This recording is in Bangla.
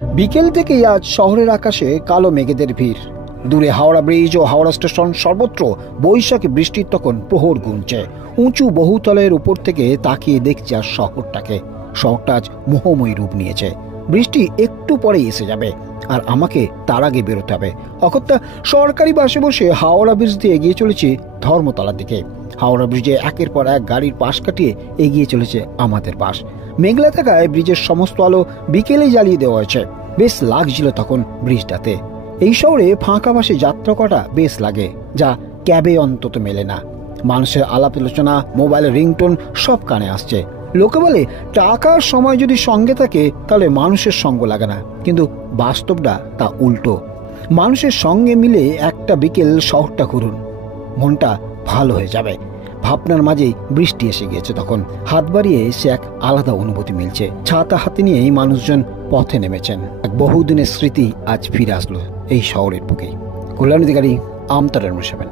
বিকেল থেকেই আজ শহরের আকাশে কালো মেঘেদের ভিড়। দূরে হাওড়া ব্রিজ ও হাওড়া স্টেশন, সর্বত্র বৈশাখী বৃষ্টির তখন প্রহর গুনছে। উঁচু বহুতলের উপর থেকে তাকিয়ে দেখছি আর শহরটা আজ মোহময়ী রূপ নিয়েছে। বৃষ্টি একটু পরেই এসে যাবে আর আমাকে তার আগে বেরোতে হবে। অগত্যা সরকারি বাসে বসে হাওড়া ব্রিজ দিয়ে এগিয়ে চলেছি ধর্মতলার দিকে। হাওড়া ব্রিজে একের পর এক গাড়ির পাশ কাটিয়ে এগিয়ে চলেছে আমাদের বাস। মেঘলা থাকায় ব্রিজের সমস্ত আলো বিকেলে জ্বালিয়ে দেওয়া হয়েছে। বেশ লাগছিল তখন ব্রিজটাতে। এই শহরে ফাঁকা বাসে যাত্রা করা বেশ লাগে, যা ক্যাবে অন্তত মেলে না। মানুষের আলাপ আলোচনা, মোবাইলের রিংটোন সব কানে আসছে। লোকে বলে টাকার সময় যদি সঙ্গে থাকে তাহলে মানুষের সঙ্গ লাগে না, কিন্তু বাস্তবটা তা উল্টো। মানুষের সঙ্গে মিলে একটা বিকেল শহরটা ঘুরুন, মনটা ভালো হয়ে যাবে। ভাবনার মাঝেই বৃষ্টি এসে গিয়েছে। তখন হাত বাড়িয়ে সে এক আলাদা অনুভূতি মিলছে। ছাতা হাতে নিয়েই মানুষজন পথে নেমেছেন। এক বহুদিনের স্মৃতি আজ ফিরে আসলো এই শহরের বুকে। কল্যাণ অধিকারী, আমতারা 7।